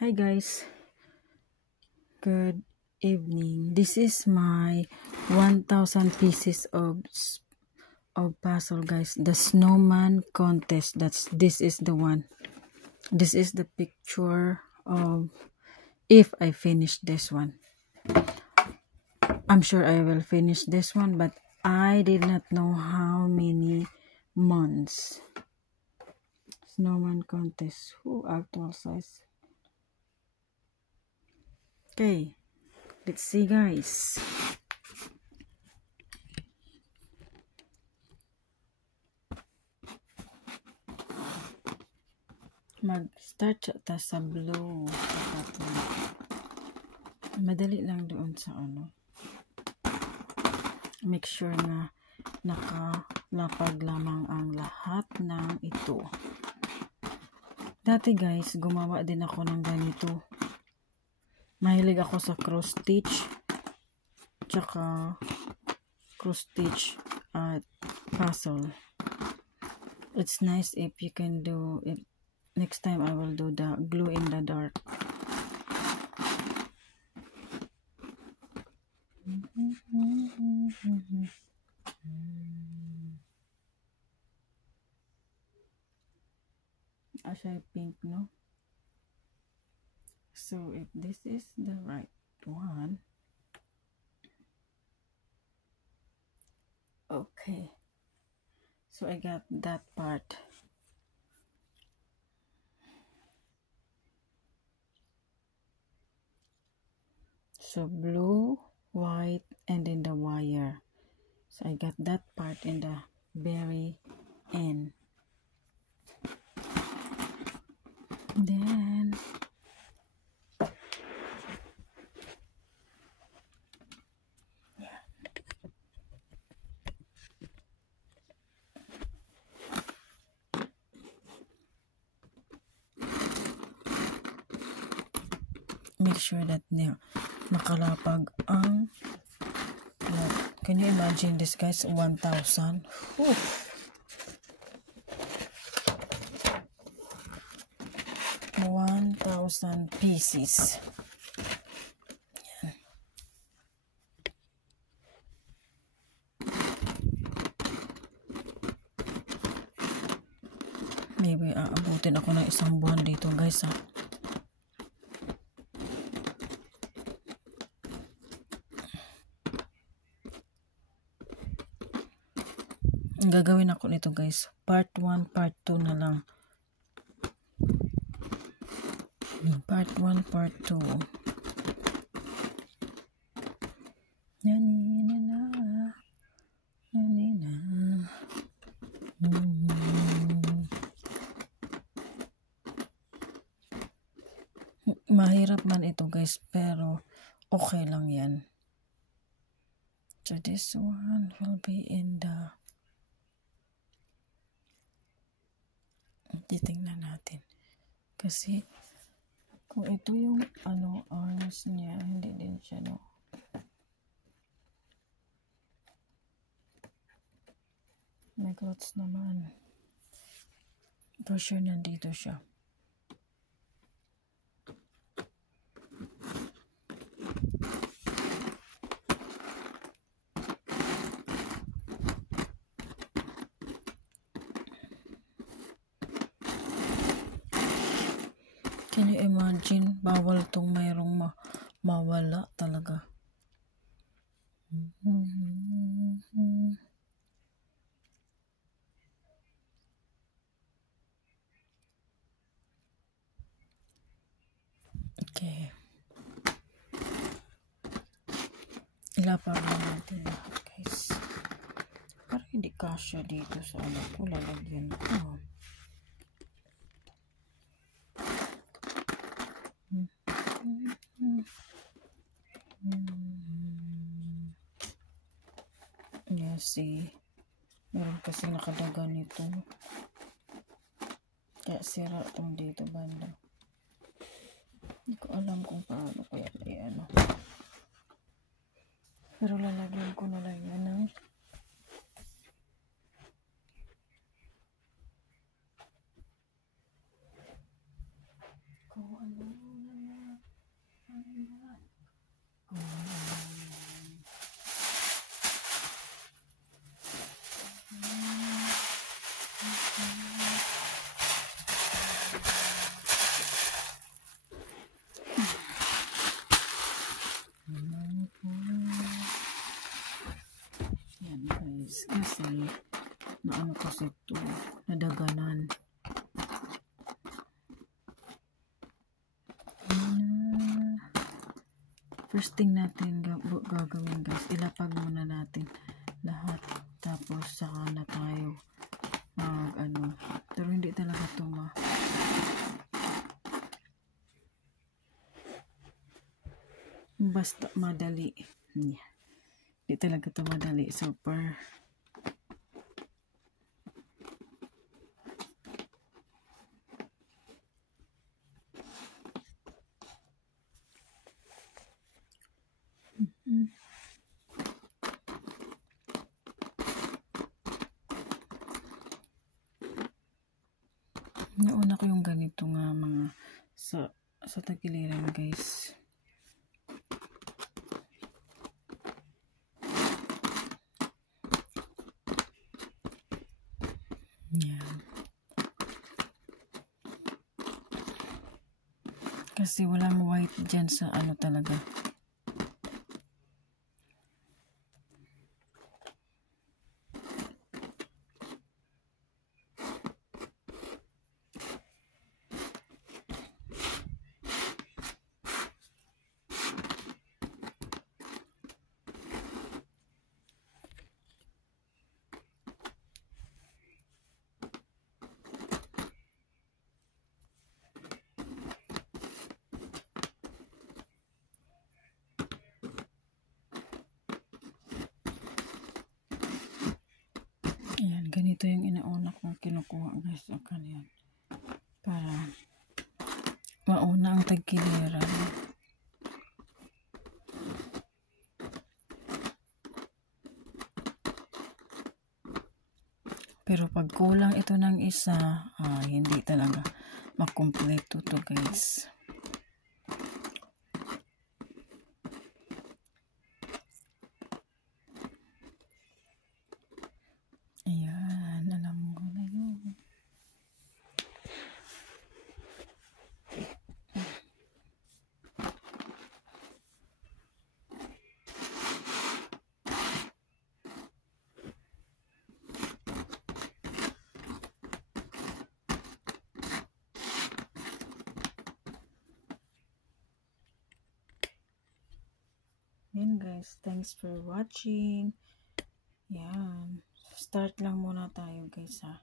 Hi guys, good evening. This is my 1,000 pieces of puzzle, guys. The snowman contest. This is the one. This is the picture of if I finish this one. I'm sure I will finish this one, but I did not know how many months. Snowman contest. Who actual size? Okay, let's see, guys. Mag-start ta sa blue. Madali lang doon sa ano. Make sure na nakalapag lamang ang lahat ng ito. Dati guys, gumawa din ako ng ganito. Mahilig ako sa cross stitch. Tsaka cross stitch at puzzle. It's nice if you can do it. Next time I will do the glue in the dark. Siya pink, no? So if this is the right one, okay. So I got that part. So blue, white, and then the wire. So I got that part in the very end. Then make sure that nakalapag ang can you imagine this, guys? 1,000. 1,000 pieces. Yan. Maybe aabutin ako ng isang buwan dito, guys, ha. Gagawin ako nito, guys. Part 1, part 2 na lang. Part 1, part 2. Mahirap man ito, guys, pero okay lang yan. So this one will be in the titingnan natin. Kasi kung ito yung arms niya, hindi din siya, no? May clothes naman. For sure nandito siya. Can you imagine? Bawal tong mayroong mawala talaga. Okay. Ilapag na natin lahat, guys. Parang hindi kasya dito sa ano ko. Lalagyan ko. Yeah, see. Meron kasi nakadaga nito. Kaya sira itong dito banda. Hindi ko alam kung paano kaya ano. Pero lalagyan ko na lang yan ng kung ano First thing natin gagawin guys, ilapag muna natin lahat. Tapos saka na tayo pero hindi talaga ito basta madali. Yeah. Hindi talaga ito madali. Super. Nauna ko yung ganito nga mga sa tagiliran guys. Yan. Kasi walang white dyan sa talaga. Ayan, ganito yung inauna kong kinukuha guys. Akan yan. Para mauna ang tagkiliran. Pero pag kulang ito ng isa, hindi talaga makumpleto to guys. Ayan, alam ko na yun. Yan guys, thanks for watching. Yan. Start lang muna tayo guys ha.